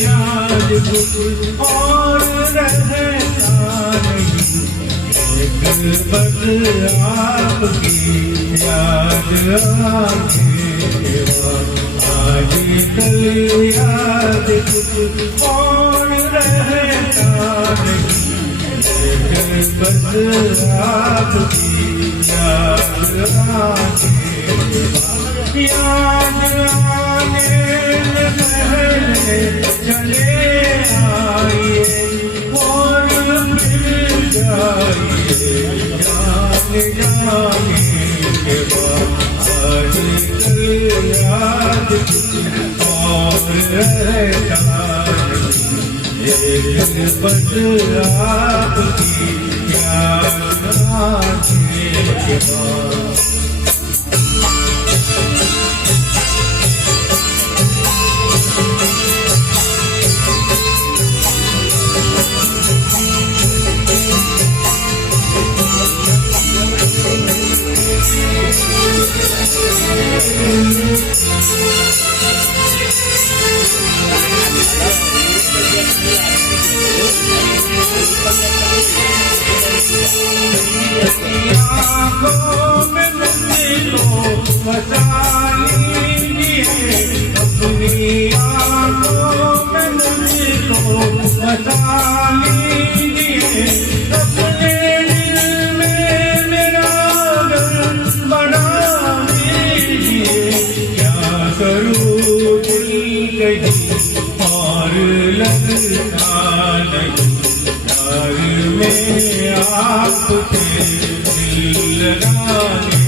याद कुछ और रहता नहीं, एक बस आपकी याद आके आजकल याद कुछ और रहता नहीं, एक बस आपकी याद आके याद आने पहले चले आइए और मिल जाइए, जाने जाने के बाद आजकल याद और रहता नहीं, एक बस आपकी याद आने के बाद। आँखों में मुझको बसा लीजिए, अपनी आँखों में मुझको बसा लीजिए, अपने दिल में मेरा घर बना लीजिए। क्या करूँ दिल कहीं और लगता नहीं, प्यार में आपके दिल लगाने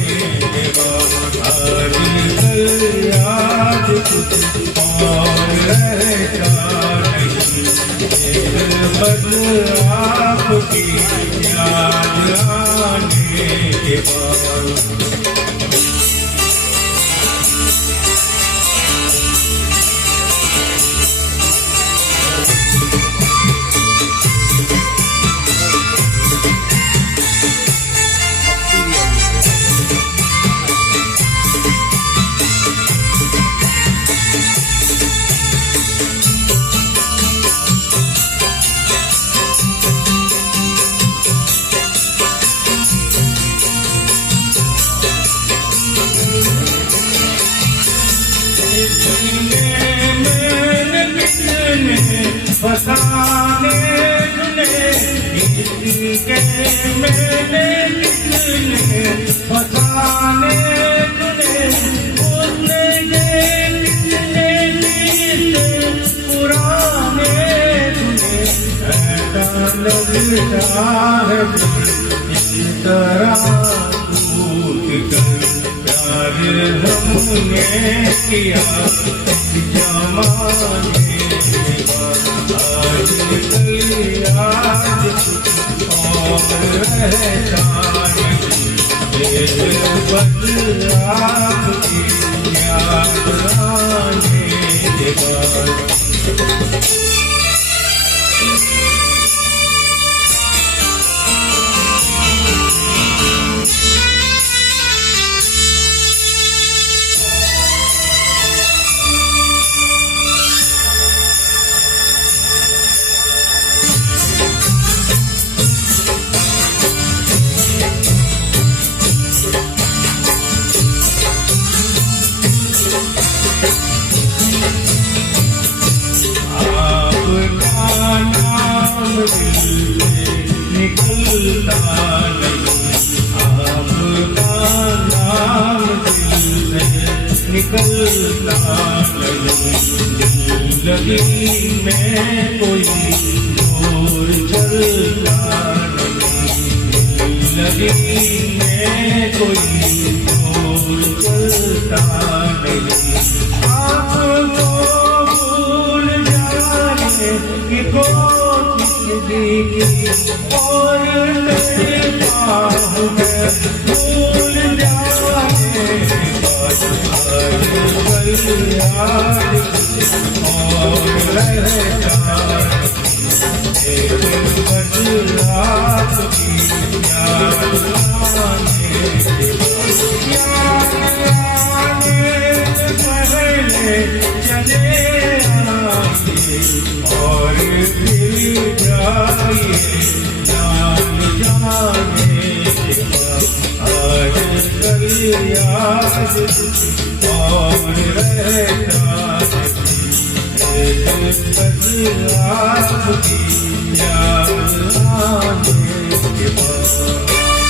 के बाद आजकल याद कुछ और रहता नहीं, एक बस आपकी याद आने के बाद। फसाने तुने इसके मैंने कितने फसाने तुने, उसने कितने गीत पुराने तुने, ऐसा लगता है इस तरह टूट कर प्यार हमने किया जमाने के बाद। आजकल याद और रहता नहीं, एक बस आपकी याद आने के बाद। निकलता नहीं, आपका नाम दिल से निकलता नहीं, जिंदगी में कोई दूर चलता नहीं, जिंदगी में कोई दूर चलता नहीं। आपको भूल जाने की और करता हूँ मैं, भूल जाने आजकल याद और रहता एक बस आपकी याद आने के बाद। याद आने से पहले चले आइए आज और रहता बस आपकी याद आने के बाद।